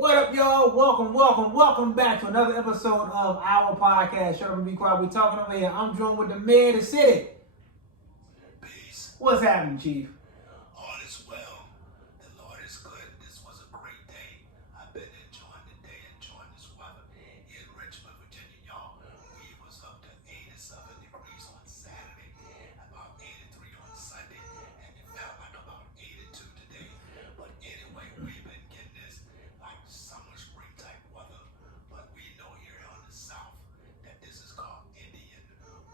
What up, y'all? Welcome back to another episode of our podcast. Shut up and be quiet. We talking over here. I'm joined with the mayor of the city. Peace. What's happening, Chief? All is well. The Lord is good. This was a great day. I've been enjoying the day, enjoying this weather in Richmond, Virginia, y'all. We was up to 87 degrees on Saturday, about 83 on Sunday, and it felt like about 82 today. But anyway, we've been getting this like summer, spring type weather. But we know here on the South that this is called Indian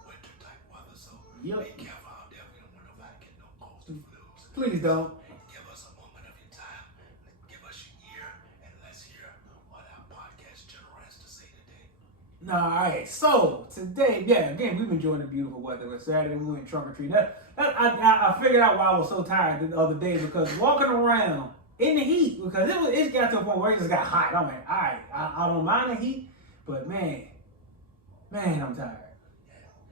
winter type weather. So Yep. be careful out there. We don't want nobody getting no colds or flus. Please don't. Give us a moment of your time. Give us your ear, and let's hear what our podcast general has to say today. All right. So today, again, we've been enjoying the beautiful weather. It's Saturday. We went trunk or treating. I figured out why I was so tired the other day because walking around in the heat because it got to a point where it just got hot. I'm like, all right, I don't mind the heat, but man, I'm tired.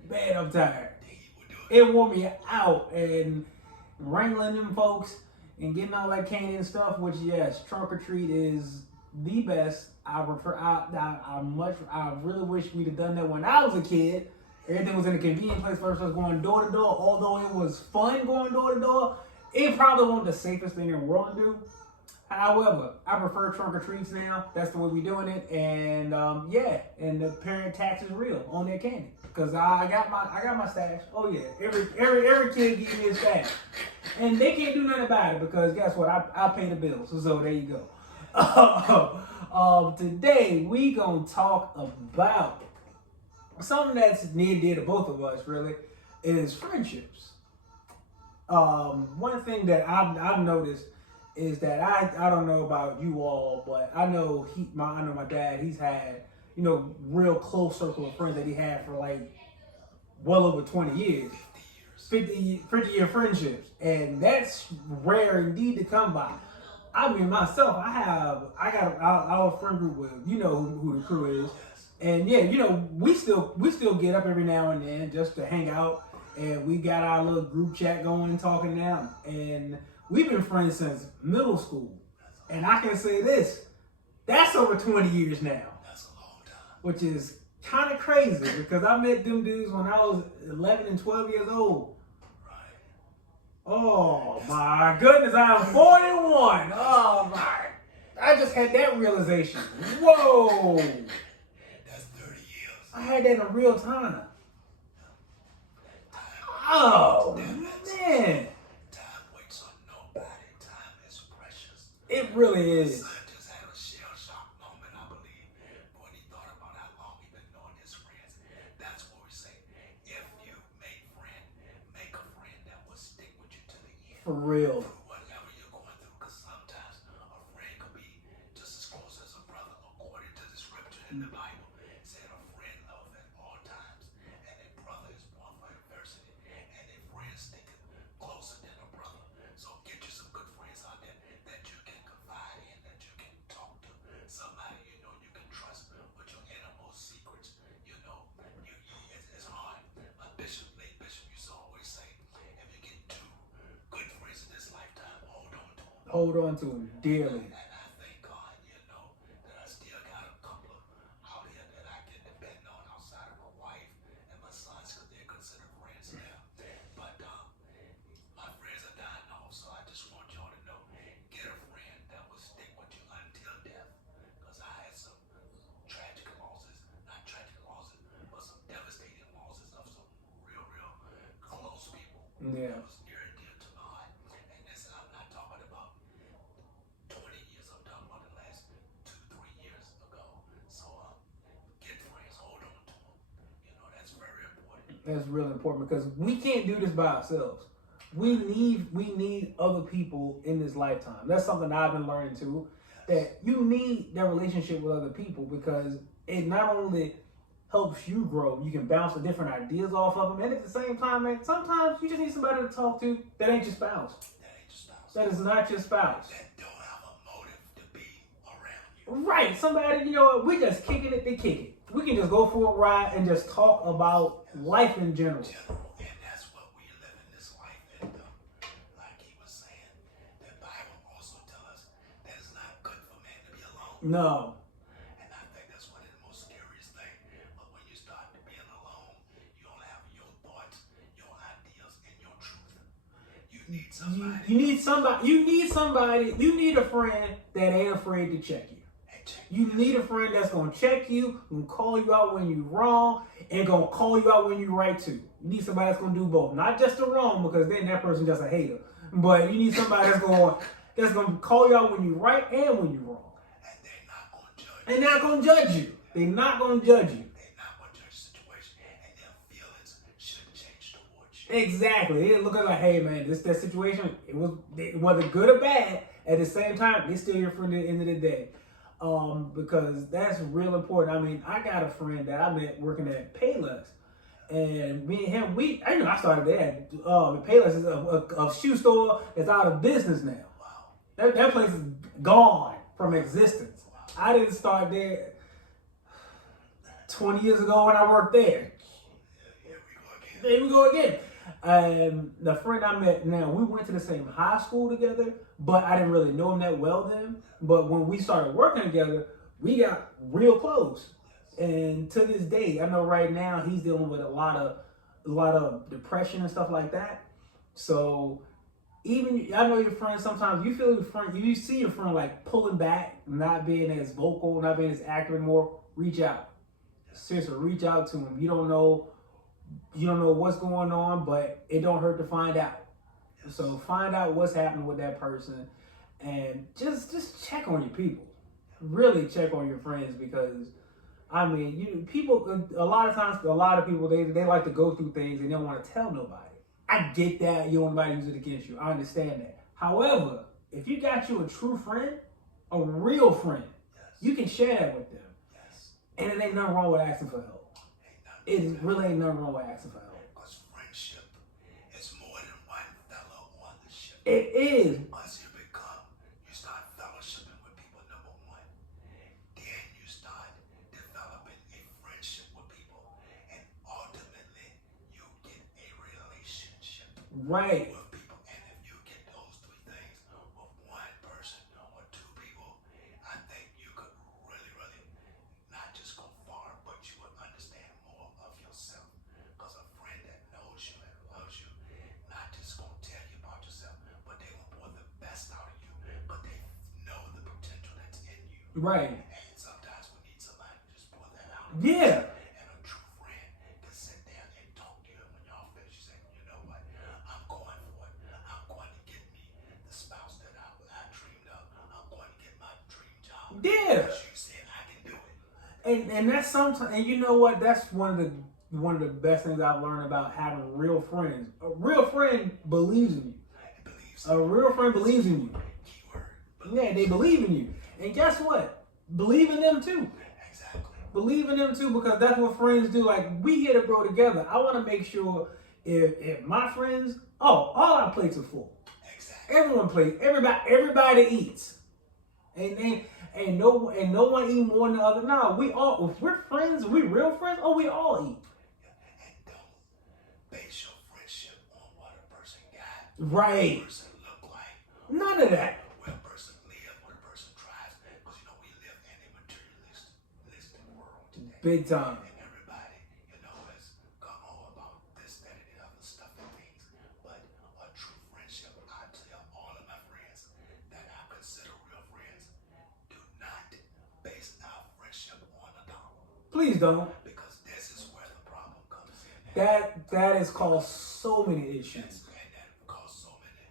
Man, I'm tired. The heat will do it. It wore me out and wrangling them folks and getting all that candy and stuff. Which yes, trunk or treat is the best. I prefer. I really wish we'd have done that when I was a kid. Everything was in a convenient place versus us going door to door. Although it was fun going door to door, it probably wasn't the safest thing in the world to do. However, I prefer trunk or treats now. That's the way we're doing it, and and the parent tax is real on their candy because I got my stash. Oh yeah, every kid gives me a stash, and they can't do nothing about it because guess what? I pay the bills, so there you go. Today we gonna talk about something that's near and dear to both of us. Really, is friendships. One thing that I've noticed is that I don't know about you all, but I know I know my dad. He's had real close circle of friends that he had for like well over 20 years, 50-year friendships, and that's rare indeed to come by. I mean, myself, I got our friend group with who the crew is, and we still get up every now and then just to hang out, and we got our little group chat going and talking now, and we've been friends since middle school, and I can say this, that's over 20 years now, That's a long time. which is kind of crazy because I met them dudes when I was 11 and 12 years old. Right. Oh my goodness, I'm 41. Oh my, I just had that realization. Whoa, That's 30 years. I had that in real time. Time, Oh man, time waits on nobody. Time is precious. it really is. Scientists had a shell shock moment, I believe, when he thought about how long he'd been knowing his friends. That's what we say. If you make a friend that will stick with you to the end. For real. Through whatever you're going through, because sometimes a friend could be just as close as a brother, according to the scripture in the Bible. It said a friend loves at all times, and a brother is born for adversity, and a friend sticketh closer than a brother. So get you some good friends out there that you can confide in, that you can talk to, somebody you can trust with your innermost secrets. It's hard. A bishop, late bishop, used to always say, if you get two good friends in this lifetime, hold on to them. Hold on to him dearly. And I thank God, that I still got a couple of out here that I can depend on outside of my wife and my sons because they're considered friends now. But my friends are dying off, so I just want y'all to know, get a friend that will stick with you until death. Because I had some tragic losses, not tragic losses, but some devastating losses of some real close people. Yeah. That was near and dear to my heart. And this, I'm not talking about 20 years, I'm talking about the last 2-3 years ago. So get friends, hold on to them. That's very important. That's really important because we can't do this by ourselves. We need other people in this lifetime. That's something I've been learning too. That you need that relationship with other people because it not only helps you grow, you can bounce the different ideas off of them, and at the same time, man, sometimes you just need somebody to talk to that ain't your spouse. That ain't your spouse. That is not your spouse. That don't have a motive to be around you. Right, somebody, we just kicking it to kick it. We can just go for a ride and just talk about life in general. And that's what we live in this life. And like he was saying, the Bible also tells us that it's not good for man to be alone. No. And I think that's one of the most scariest things. But when you start being alone, you only have your thoughts, your ideas, and your truth. You need somebody. You need somebody. You need somebody. You need a friend that ain't afraid to check you. You need a friend that's gonna check you, gonna call you out when you're wrong, and gonna call you out when you're right too. You need somebody that's gonna do both, not just the wrong, because then that person's just a hater. But you need somebody that's gonna call you out when you're right and when you're wrong. And they're not gonna judge. They're not gonna judge you. They're not gonna judge you. They're not gonna judge the situation, and their feelings shouldn't change towards you. Exactly. They look at like, hey man, that situation, whether good or bad, at the same time, they still your friend at the end of the day. Because that's real important. I mean, I got a friend that I met working at Payless, and me and him, I started there. Payless is a shoe store that's out of business now. Wow. That place is gone from existence. I didn't start there 20 years ago when I worked there. Here we go again. The friend I met now, we went to the same high school together, but I didn't really know him that well then. But when we started working together, we got real close. And to this day, I know right now he's dealing with a lot of depression and stuff like that. So even I know your friend, sometimes you feel your friend, you see your friend like pulling back, not being as vocal, not being as active anymore, reach out. Seriously, reach out to him. You don't know what's going on, but it don't hurt to find out. So find out what's happening with that person, and just check on your people. Really check on your friends, because I mean, people. A lot of times, a lot of people they like to go through things and they don't want to tell nobody. I get that. You don't want anybody to use it against you. I understand that. However, if you got you a true friend, a real friend, you can share that with them. And it ain't nothing wrong with asking for help. It really ain't nothing wrong with asking for help. Because friendship is more than one fellow on the ship. It is. Once you start fellowshipping with people, number one, then you start developing a friendship with people, and ultimately you get a relationship Right. with people. And if you get those three things with one person or two people, I think you could really not just go far, but you would understand more of yourself. Because a friend that knows you and loves you, not just gonna tell you about yourself, but they will pour the best out of you, but they know the potential that's in you. Right. And sometimes we need somebody to just pour that out. Yeah. And a true friend can sit down and talk to you, and when y'all finish, you say, you know what, I'm going for it. I'm going to get me the spouse that I dreamed of. I'm going to get my dream job. Yeah. Because you said I can do it. And that's sometimes, and you know what? That's one of the best things I've learned about having real friends. A real friend believes in you. It believes A real friend believes in you. keyword. Yeah, they believe in you. And guess what? Believe in them too. Exactly. Believe in them too, because that's what friends do. Like, we here to grow together. I want to make sure if my friends, all our plates are full. Exactly. Everyone plays. Everybody eats. And no one eat more than the other. No, if we're friends, we real friends, we all eat. And don't base your friendship on what a person got. Right. What a person look like. None of that. Where a person live, what a person drives. Because we live in a materialistic world today. Big time. And everybody, is gung ho about this, that, and the other stuff and things. But a true friendship, I tell all of my friends that I consider real friends, do not base our friendship on a dollar. Please don't. Because this is where the problem comes in. That has caused so many issues. And that caused so many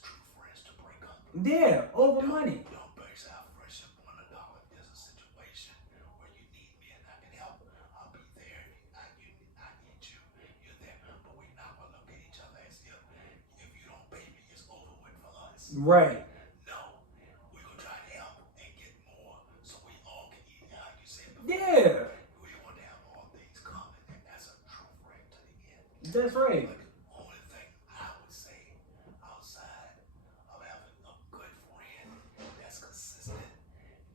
true friends to break up. Yeah, over money. Don't base our friendship on a dollar. If there's a situation where you need me and I can help, I'll be there. I need you, you're there. But we're not going to look at each other as if you don't pay me, it's over with for us. Right. No, we're going to try to help and get more so we all can eat, like you said before. Yeah. We want to have all things common, and that's a true friend to the end. That's right. But the only thing I would say outside of having a good friend that's consistent,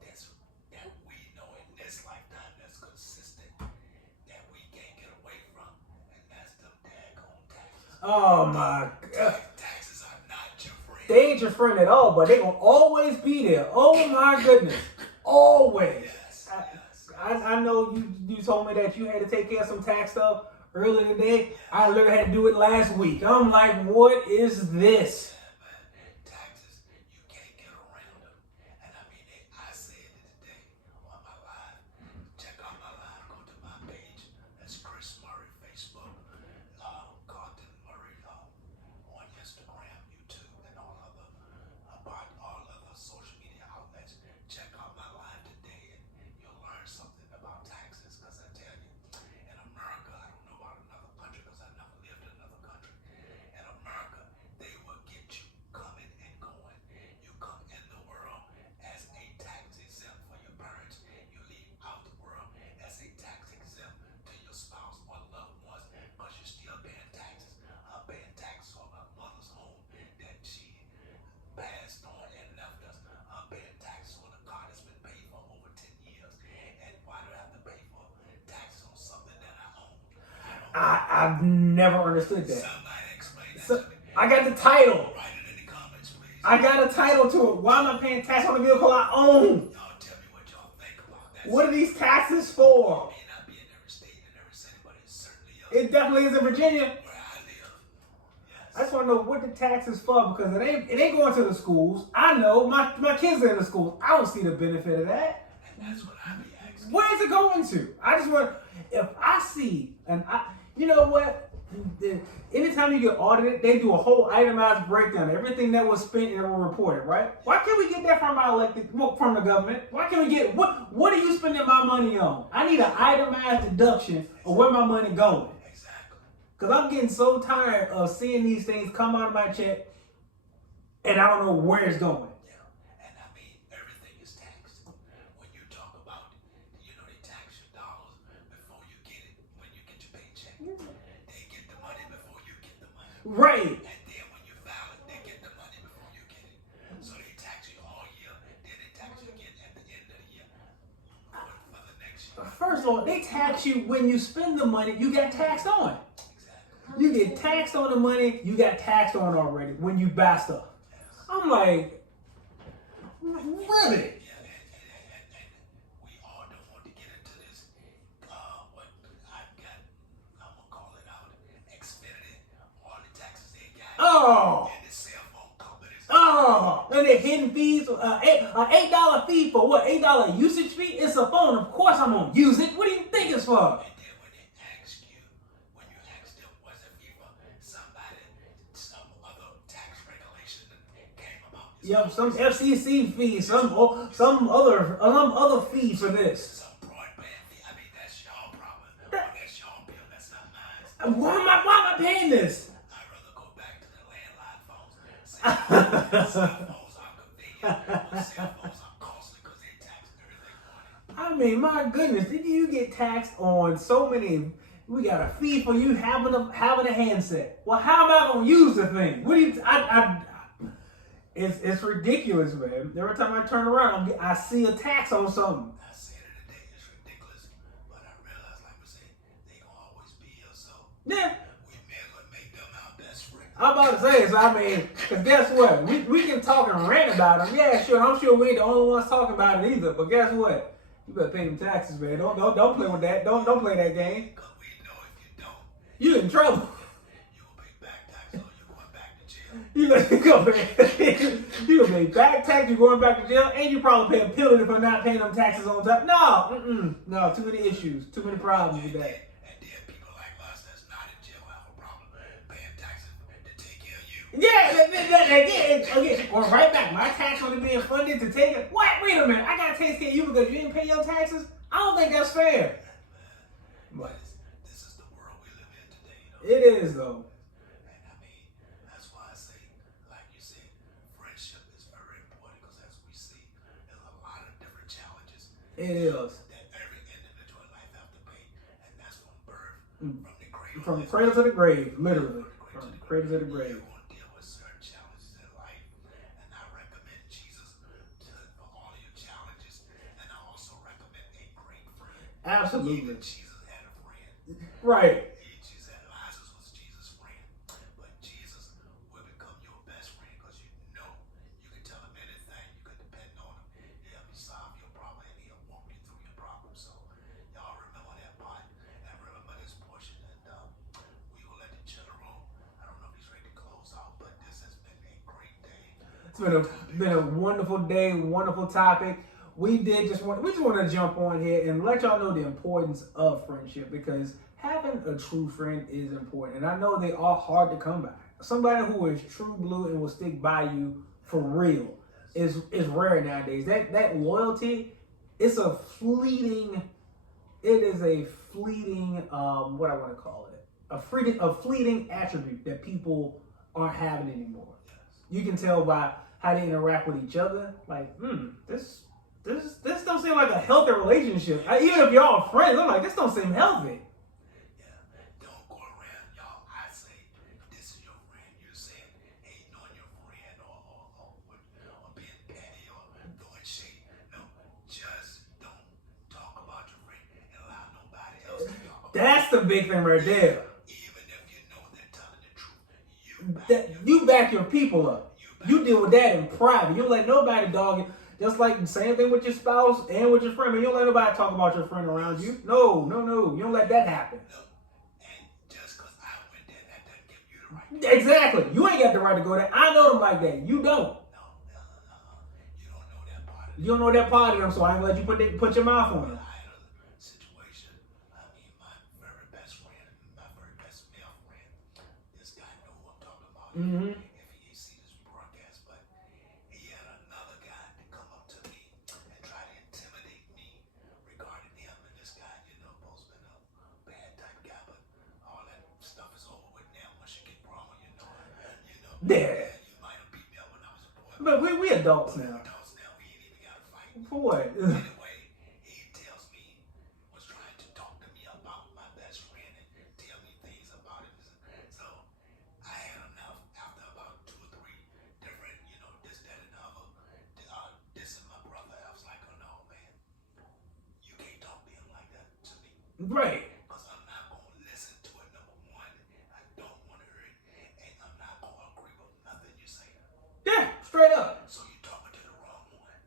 that we know in this lifetime that's consistent, that we can't get away from, and that's them daggone taxes. Oh my God. Taxes are not your friend. They ain't your friend at all, but they gonna always be there. Oh my goodness, always. Yes, yes. I know you told me that you had to take care of some tax stuff earlier today. I literally had to do it last week. I'm like, what is this? Yeah, man. Taxes, you can't get around them. And I mean, I said it today on my live. Check out my live. Go to my page. That's Chris Murray, Facebook. Carlton Murray on Instagram, YouTube, and all other social media outlets. Check out my live today, and you'll learn something about taxes. Because I tell you, in America, I don't know about another country because I never lived in another country. In America, they will get you coming and going. You come in the world as a tax exempt for your parents. You leave out the world as a tax exempt to your spouse or loved ones because you're still paying taxes. I'm paying taxes on my mother's home that she passed on and left us. I'm paying taxes on a car that's been paid for over 10 years. And why do I have to pay for taxes on something that I own? I've never understood that. Somebody explain that So, to me. I got the title. Write it in the comments, please. I got a title to it. Why am I paying tax on the vehicle I own? Y'all tell me what y'all think about that. What are these taxes for? It may not be in every state and every city, but it certainly is It definitely is in Virginia. where I live. I just want to know what the taxes for because it ain't going to the schools. I know my kids are in the schools. I don't see the benefit of that. And that's what I be asking. Where is it going to? I just want if I see you know what? Anytime you get audited, they do a whole itemized breakdown, everything that was spent and that was reported, right? Why can't we get that from from the government? Why can't we get what are you spending my money on? I need an itemized deduction of where my money going. Exactly. Because I'm getting so tired of seeing these things come out of my check and I don't know where it's going. Yeah. And I mean, everything is taxed. When you talk about, they tax your dollars before you get it, when you get your paycheck. They get the money before you get the money. Right. And then when you file it, they get the money before you get it. So they tax you all year, then they tax you again at the end of the year for the next year. First of all, they tax you when you spend the money you got taxed on. Exactly. You get taxed on the money you got taxed on already when you buy stuff. I'm like, really? Yeah, and we all don't want to get into this. What I've got, I'm gonna call it out. Xfinity, all the taxes they got. Oh. And the cell phone companies. Oh, and the hidden fees, $8 fee for what? $8 usage fee? It's a phone. Of course I'm gonna use it. What do you think it's for? And then when they ask you, when you ask them, was it FIFA, some other tax regulation that came about. Yep, some FCC fee, some other fee for this. Some broadband fee. I mean, that's y'all problem. Or that's y'all bill. That's not mine. Why am I paying this? I'd rather go back to the landline phones. Cell phones are convenient, but cell phones are costly because they tax everything on it. I mean, my goodness, did you get taxed on so many? We got a fee for you having a handset. Well, how am I gonna use the thing? What do you? It's ridiculous, man. Every time I turn around, I see a tax on something. I said it today, it's ridiculous, but I realize, like we say, they gonna always be here, so Yeah, we may as well make them our best friend. I'm about to say so. I mean, because guess what? We can talk and rant about them. Yeah, sure. I'm sure we ain't the only ones talking about it either. But guess what? You better pay them taxes, man. Don't play with that. Don't play that game. Because we know if you don't, You in trouble. you will pay back tax or you're going back to jail. You gonna pay back tax. You're going back to jail, and you probably pay a penalty for not paying them taxes on time. No. Too many issues. Too many problems with that. And then people like us that's not in jail have a problem paying taxes to take care of you. Yeah, again, going right back. My tax only being funded to take it. What? Wait a minute. I gotta take care of you because you didn't pay your taxes. I don't think that's fair. But this is the world we live in today, It is though. And I mean, that's why I say, like you said, friendship is very important because as we see, there's a lot of different challenges It is. that every individual in life have to pay, and that's from birth, from the cradle, From the cradle to the grave, literally. From the cradle to the grave. You're going to deal with certain challenges in life, and I recommend Jesus for all of your challenges, and I also recommend a great friend. Absolutely. Even Jesus had a friend. Right. Jesus said Lazarus was Jesus' friend, but Jesus will become your best friend because you know It's been a wonderful day, wonderful topic. We just want to jump on here and let y'all know the importance of friendship, because having a true friend is important. And I know they are hard to come by. Somebody who is true blue and will stick by you for real is rare nowadays. That loyalty, it's a fleeting. It is a fleeting. What I want to call it, a fleeting attribute that people aren't having anymore. You can tell by how they interact with each other. Like, this don't seem like a healthy relationship. Even if y'all friends, I'm like, this don't seem healthy. Yeah, don't go around, y'all. I say, this is your friend. You're saying, hating on your friend or being petty or throwing shade. No, just don't talk about your friend and allow nobody else to talk about. That's the big thing right there. Even if you know they're telling the truth, You back your people up. You deal with that in private. You don't let nobody dog you. Just like the same thing with your spouse and with your friend. Man, you don't let nobody talk about your friend around you. No. You don't let that happen. No. And just because I went there, that doesn't give you the right. Exactly. You ain't got the right to go there. I know them like that. You don't. No. You don't know that part of You don't know that part of them, so I ain't gonna let you put your mouth on it. I had a situation. I mean, my very best friend, my very best male friend, this guy knew who I'm talking about. Mm-hmm. If he see this broadcast, but he had another guy to come up to me and try to intimidate me regarding him. And this guy, supposed to be a bad type guy, but all that stuff is over with now. Once you get grown, Yeah. you might have beat me up when I was a boy. But we adults now. Adults now, we ain't even got to fight. For what? Anyway, he tells me, was trying to talk to me about my best friend and tell me things about him. So I had enough after about 2 or 3 different, this, that, and the other. This is my brother. I was like, oh no, man, you can't talk to him like that to me. Right. Because I'm not going to listen to it, number one. I don't want to hear it. And I'm not going to agree with nothing you say. Yeah, straight up. So you're talking to the wrong one.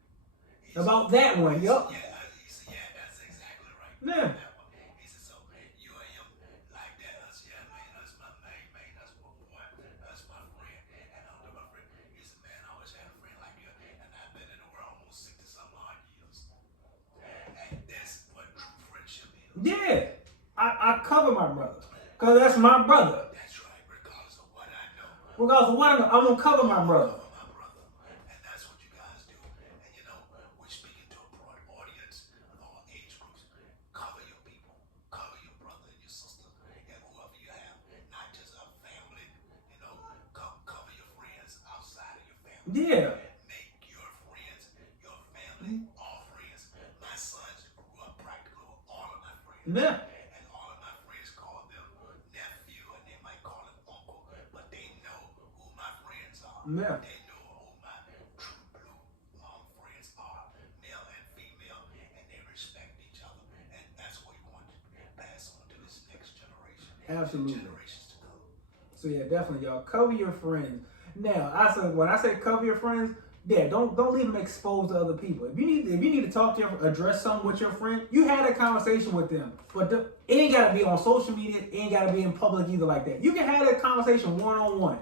About that one, yup. Yeah, he said, yeah, that's exactly right. Yeah. That one. He said, so you and him like that? I said, yeah, man, that's my man, that's my boy, that's my friend. And I'm my friend. He said, man, I always had a friend like you, and I've been in the world almost 60-some odd years. And that's what true friendship is. Yeah. I cover my brother. Because that's my brother. That's right, regardless of what I know. Regardless of what I know, I'm going to cover my brother. My brother. And that's what you guys do. And we're speaking to a broad audience of all age groups. Cover your people. Cover your brother and your sister and whoever you have. Not just a family. Cover your friends outside of your family. Yeah. Make your friends, your family, all friends. My sons grew up practically with all of my friends. Yeah. And all of my friends call them nephew, and they might call him uncle, but they know who my friends are. Yeah. They know who my true blue friends are, male and female, and they respect each other. And that's what we want to pass on to this next generation. Absolutely. Generations to come. So yeah, definitely, y'all cover your friends. Now, when I say cover your friends, yeah, don't leave them exposed to other people. If you need to talk to address something with your friend, you had a conversation with them. But it ain't gotta be on social media. It ain't gotta be in public either like that. You can have that conversation one-on-one.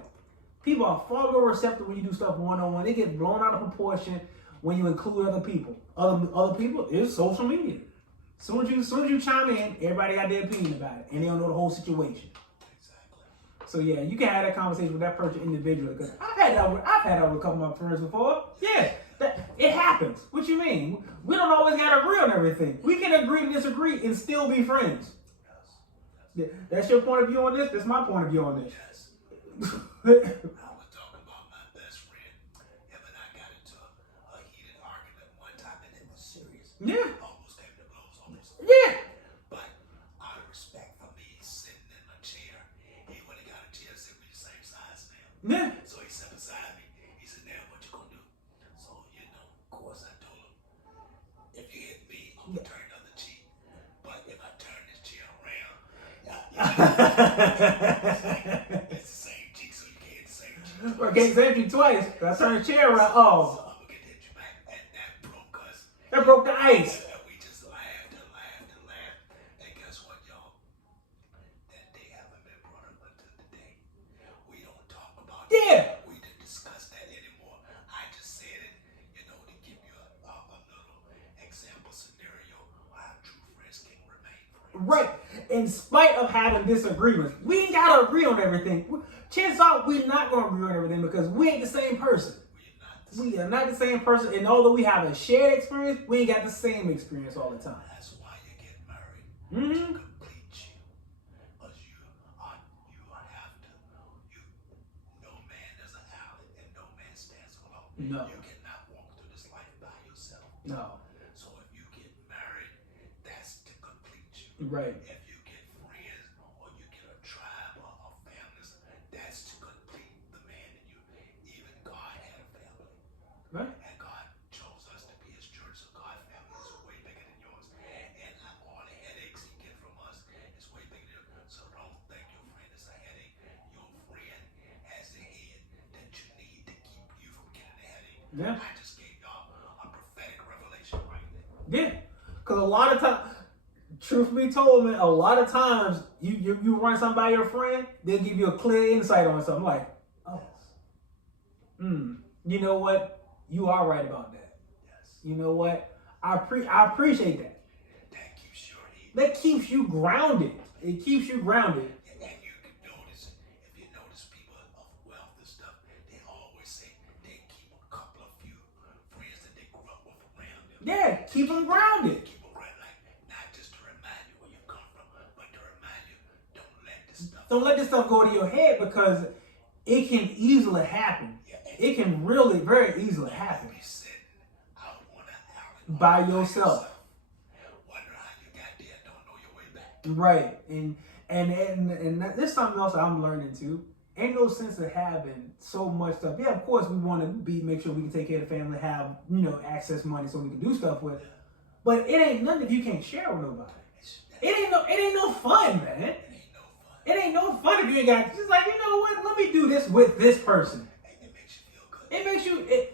People are far more receptive when you do stuff one-on-one. They get blown out of proportion when you include other people. Other people is social media. Soon as you chime in, everybody got their opinion about it, and they don't know the whole situation. So yeah, you can have that conversation with that person individually. Because I've had that with a couple of my friends before. Yeah, it happens. What you mean? We don't always gotta agree on everything. We can agree to disagree and still be friends. That's your point of view on this. That's my point of view on this. Yes. I was talking about my best friend. Him and I got into a heated argument one time, and it was serious. Yeah. Almost came to blows. Yeah. But out of respect for me sitting in a chair, he went and got a chair sitting me the same size now. Yeah. So he sat beside me. He said, now what you gonna do? So, of course I told him, if you hit me, I'm gonna turn the other cheek. But if I turn this chair around, it's the same cheek, so you can't hit the same cheek. I can't save you twice. I turned the chair around. Oh, So I'm gonna get hit you back. And that broke us. that broke the ice. And we just laughed and laughed and laughed. And guess what, y'all? That day haven't been brought up until today. We don't talk about it. Yeah. We didn't discuss that anymore. I in spite of having disagreements. We ain't gotta agree on everything. Chances are we're not gonna agree on everything because we ain't the same person. We are not the same person, and although we have a shared experience, we ain't got the same experience all the time. That's why you get married. To complete you. Because you have to. No man is an island and no man stands alone. No. You cannot walk through this life by yourself. No. So if you get married, that's to complete you. Right. If you get friends or you get a tribe or families, that's to complete the man in you. Even God had a family. Right. And God chose us to be his church, so God's family is way bigger than yours. And all the headaches you get from us is way bigger than yours. So don't think your friend is a headache. Your friend has the head that you need to keep you from getting a headache. Yeah. I just gave y'all a prophetic revelation right there. Yeah. Because a lot of times, truth be told, man, a lot of times you run something by your friend, they'll give you a clear insight on something like, oh, you know what? You are right about that. Yes. You know what? I appreciate that. That keeps your head. That keeps you grounded. It keeps you grounded. And you can notice, if you notice people of wealth and stuff, they always say they keep a couple of few friends that they grew up with around them. Yeah, keep them grounded. Keep them grounded, like not just to remind you where you come from, but to remind you, Don't let this stuff go to your head because it can easily happen. It can really very easily happen. Be sitting out on an alley By yourself. Wonder how you got there, don't know your way back. Right. And this is something else I'm learning too. Ain't no sense of having so much stuff. Yeah, of course we want to make sure we can take care of the family, have, access money so we can do stuff with. But it ain't nothing if you can't share with nobody. It ain't no fun, man. It ain't no fun if you ain't got, just like, you know what, let me do this with this person. It makes you feel good. It makes you,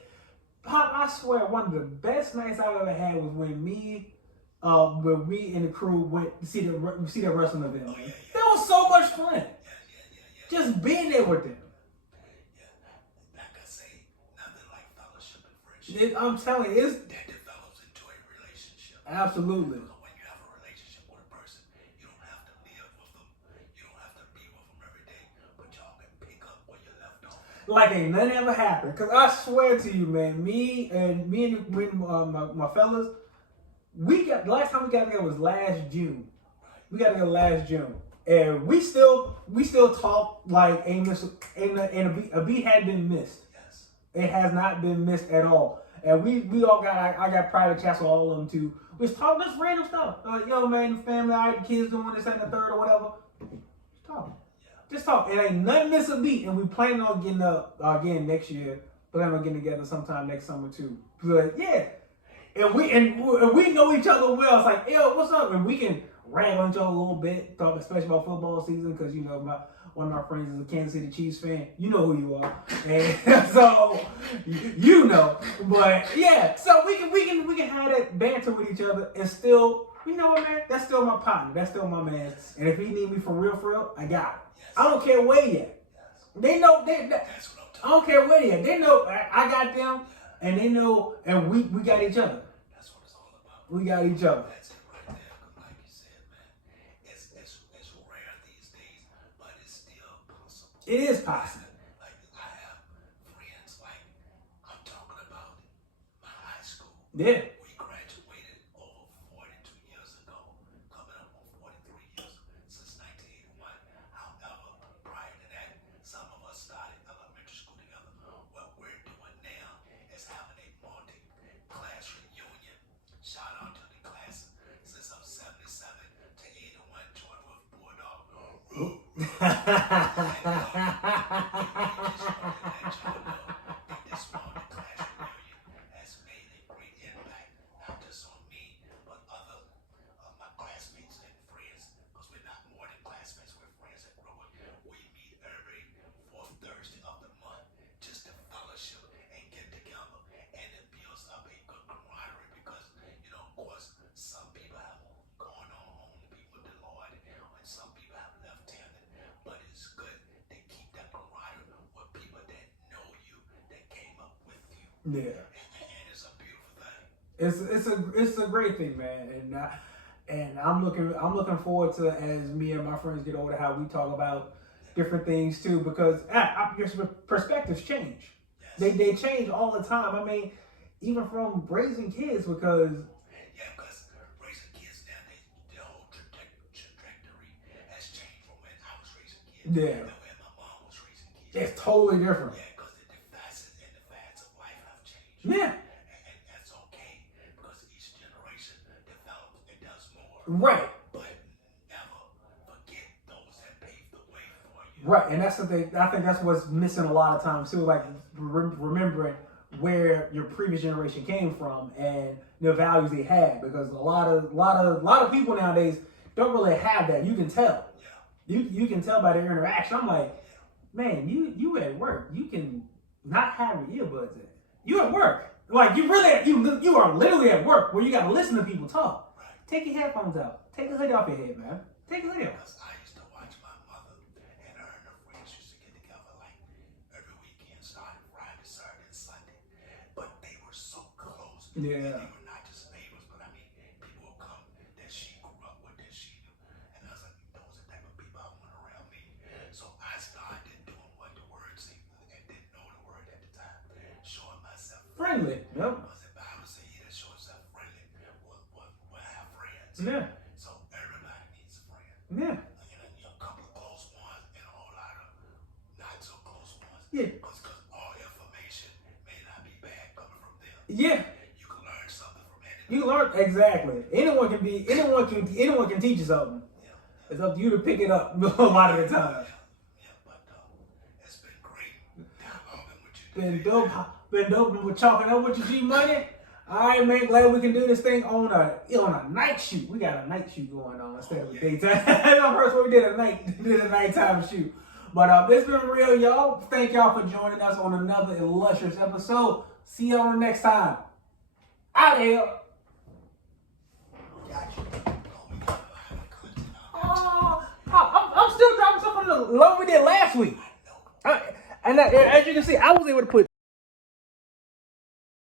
Pop, I swear, one of the best nights I've ever had was when we and the crew went to see that wrestling event. Oh, yeah. That was so much fun. Yeah. Just being there with them. Yeah. Like I say, nothing like fellowship and friendship. I'm telling you, it's That develops into a relationship. absolutely. When you have a relationship with a person, you don't have to live with them. You don't have to be with them every day, but y'all can pick up where you left off. Like ain't nothing ever happened. Cause I swear to you, man, me and my fellas, the last time we got together was last June. We got together last June, and we still talk like a beat had been missed. Yes. It has not been missed at all. And we all got I got private chats with all of them too. We just talk this random stuff. Like, yo man, the family, all right, the kids doing this and the third or whatever. Just talk. Just talk. It ain't nothing miss a beat. And we planning on getting up again next year. Planning on getting together sometime next summer too. But yeah. And we know each other well. It's like, yo, what's up? And we can rag on each other a little bit, talk especially about football season, because one of my friends is a Kansas City Chiefs fan. You know who you are, and so you know. But yeah, so we can have that banter with each other and still, you know what, man? That's still my partner. That's still my man. And if he need me for real, I got it. Yes. I don't care where he at. They know That's what I'm talking I don't care where they at. They know I got them, and they know, and we got each other. That's what it's all about. We got each other. That's it right there. 'Cause like you said, man, it's rare these days, but it's still possible. It is possible. Like I have friends, like I'm talking about my high school. Yeah. We graduated over 42 years ago, coming up on 43 years since 1981. However, prior to that, some of us started elementary school together. What we're doing now is having a multi-class reunion. Shout out to the class since I'm 77 to 81, joined with Bulldog. This multi-class reunion has made a great impact, not just on me, but other of my classmates and friends, because we're not more than classmates, we're friends that grow up. We meet every fourth Thursday of the month just to fellowship and get together, and it builds up a good camaraderie because, of course, some people have gone on home to be with the Lord, and some people have left-handed, but it's good to keep that camaraderie with people that know you, that came up with you. Yeah. And it's a beautiful thing. It's a great thing, man, And I'm looking forward to, as me and my friends get older, how we talk about different things too, because your perspectives change. Yes. They change all the time. I mean, even from raising kids, because Because raising kids now, the whole trajectory has changed from when I was raising kids Yeah. and when my mom was raising kids. it's totally different. Yeah, because the facets and the fads of life have changed. Yeah. And that's okay, because each generation develops and does more. Right. But never forget those that paved the way for you. Right, and that's the thing. I think that's what's missing a lot of times too. Like remembering where your previous generation came from and the values they had, because a lot of people nowadays don't really have that. You can tell. Yeah. You can tell by their interaction. I'm like, man, you at work. You can not have your earbuds in. You at work. Like you are literally at work where you got to listen to people talk. Right. Take your headphones out. Take the hoodie off your head, man. Take the hoodie off. Because I used to watch my mother and her and her friends used to get together like every weekend, starting Friday, Saturday, and Sunday. But they were so close. Yeah. And they were not just neighbors, but I mean, people would come that she grew up with, that she knew. And I was like, those are the type of people I want around me. So I started doing what the word said and didn't know the word at the time. Showing myself Friendly. Yep. Because the Bible says he that shows himself friendly will have friends. Yeah. So everybody needs a friend. Yeah. A couple of close ones and a whole lot of not so close ones. Yeah. Because all information may not be bad coming from them. Yeah. You can learn something from anybody. You learn exactly. Anyone can teach you something. Yeah. It's up to you to pick it up a lot of the time. Yeah, but it's been great dialoguing with you. Been today, dope. man. Been dope. We're chalking up with your G Money. All right, man. Glad we can do this thing on a night shoot. We got a night shoot going on instead of a daytime. That's the first one we did a nighttime shoot. But it's been real, y'all. Thank y'all for joining us on another illustrious episode. See y'all next time. Out of here. Got you. Oh, we got a lot of content out. I'm still dropping stuff on the low we did last week. And as you can see, I was able to put